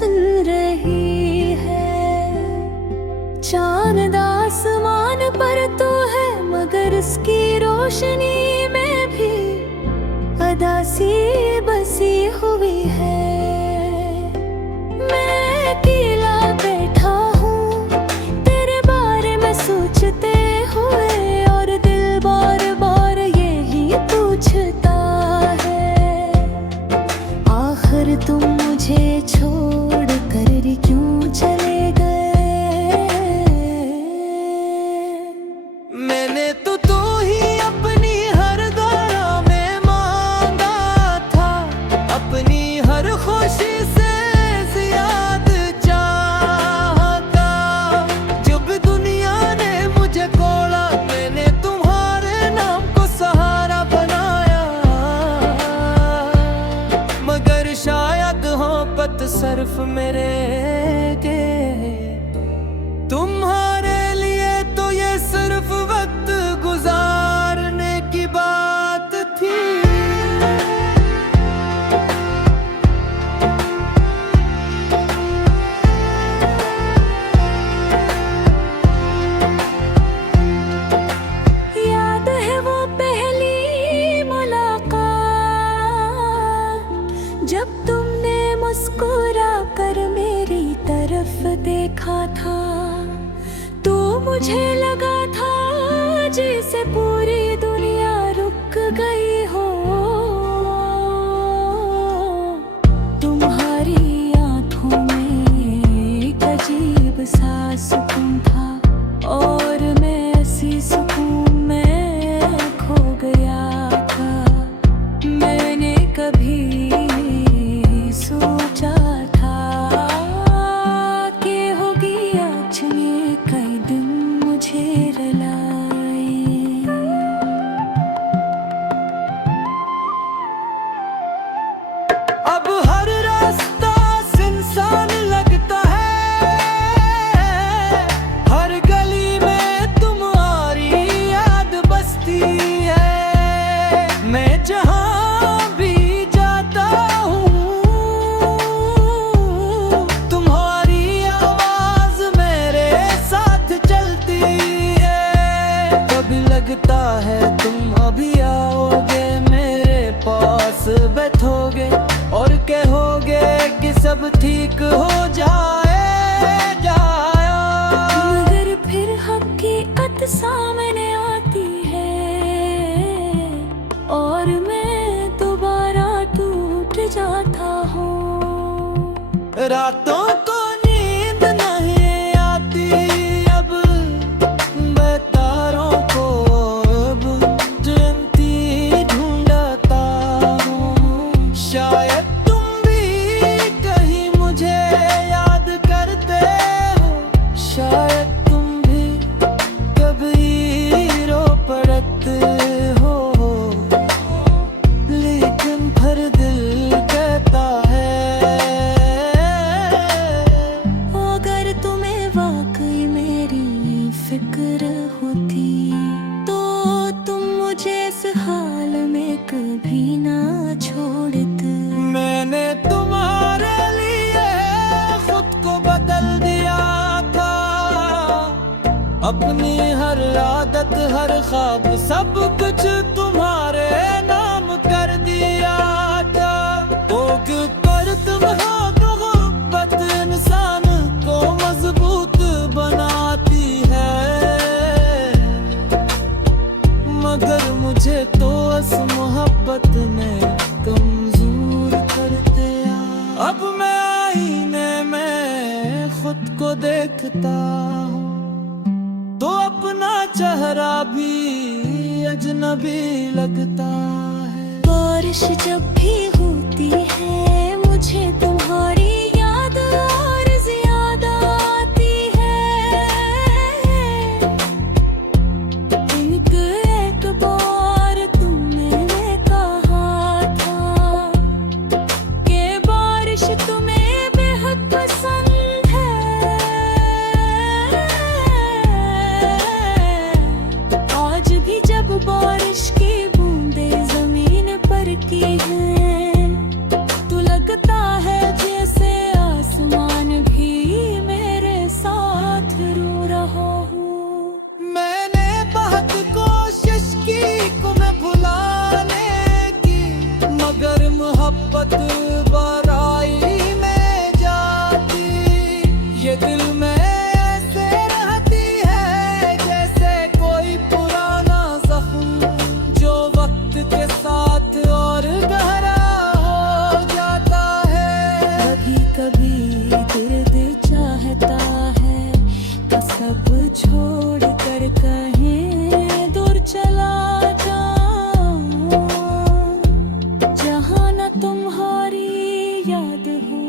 सुन रही है। चांद आसमान पर तो है मगर उसकी रोशनी में भी अदा सी बसी हुई है। मैं अकेला बैठा हूँ तेरे बारे में सोचते हुए, और दिल बार बार यही पूछता है, आखिर तुम मुझे छोड़ कर क्यों चले गए। मैंने तो तू ही अपनी हर दौरा में मांगा था, अपनी हर खुशी से ज्यादा चाहता। जब दुनिया ने मुझे कोड़ा, मैंने तुम्हारे नाम को सहारा बनाया, मगर शायद हो पत सिर्फ मेरे के। तुम्हारे लिए तो ये सिर्फ वक्त गुजारने की बात थी। याद है वो पहली मुलाकात, जब तुमने मुस्कुरा कर मेरी तरफ देखा था। तो मुझे लगा था जैसे पूरी दुनिया रुक गई हो। तुम्हारी आंखों में एक अजीब सा सुकून था, और मैं ऐसी सुकून में खो गया था। मैंने कभी सोचा था कि होगी आज ये कई दिन मुझे रुलाए। अब हर रास्ता सुनसान लगता है, हर गली में तुम्हारी याद बसती है। मैं जहाँ भी जाता हूँ, तुम्हारी आवाज मेरे साथ चलती है। कभी लगता है तुम अभी आओगे, मेरे पास बैठोगे और कहोगे कि सब ठीक हो जाए जाया। मगर फिर हकीकत सामने आती है, और मैं दोबारा टूट जाता हूँ। रातों को नींद नहीं आती अब, बेतारों को अब जयंती ढूंढता हूँ। शायद तुम भी कहीं मुझे याद करते हो, शायद तुम भी कभी रो पड़ते हो। लेकिन फिर दिल कहता है, अगर तुम्हें वाकई मेरी फिक्र होती तो तुम मुझे इस हाल में कभी ना छोड़ते। मैंने तुम्हारे लिए खुद को बदल दिया था, अपनी हर आदत हर ख्वाब सब कुछ तुम्हारे नाम कर दिया था। ओग पर तुम हो मोहब्बत इंसान को मजबूत बनाती है, मगर मुझे तो इस मोहब्बत में कमजोर करते आ। अब मैं आईने में खुद को देखता हूँ, तो अपना चेहरा भी अजनबी लगता है। बारिश जब भी होती है मुझे तुम्हारी याद और ज्यादा आती है। एक बार तुमने कहा था कि बारिश तुम्हें बेहद पसंद है। आज भी जब बारिश की बूंदें जमीन पर की हैं, तो लगता है जैसे सब छोड़ कर कहीं दूर चला जाऊं, जहाँ न तुम्हारी याद हो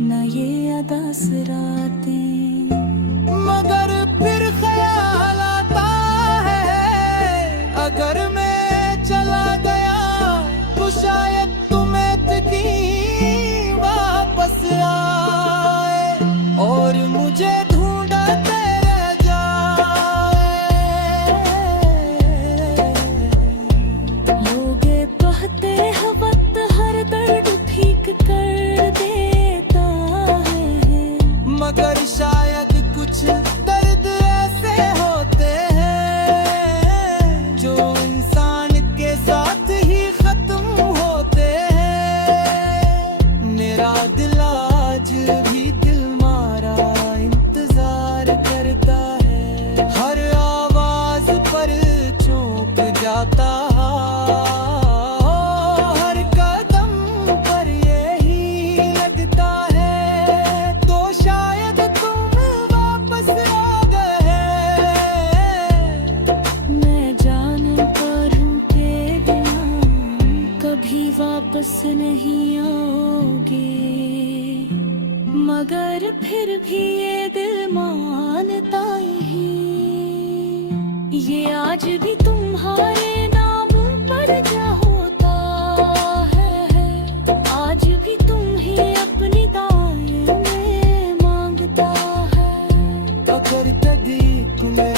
न ये अदास रातें। मगर फिर ख्याल आता है अगर मैं चला गया तो शायद तुम्हें तकी वापस आए और मुझे ढूंढते रह जाए। लोग कहते हैं वक्त हर दर्द ठीक कर देता है, मगर शायद कुछ दर्द ऐसे होते हैं जो इंसान के साथ ही खत्म होते हैं। मेरा दिल आज भी दिल मारा इंतजार करता है, हर आवाज पर चौंक जाता हर कदम पर यही लगता है तो शायद तुम वापस आ गए। मैं जाने पर हूँ के बिना कभी वापस नहीं आओगे, मगर फिर भी ये दिल मानता ही ये आज भी तुम्हारे नाम पर जा होता है, आज भी तुम ही अपनी दाएं में मांगता है। अगर तदीक में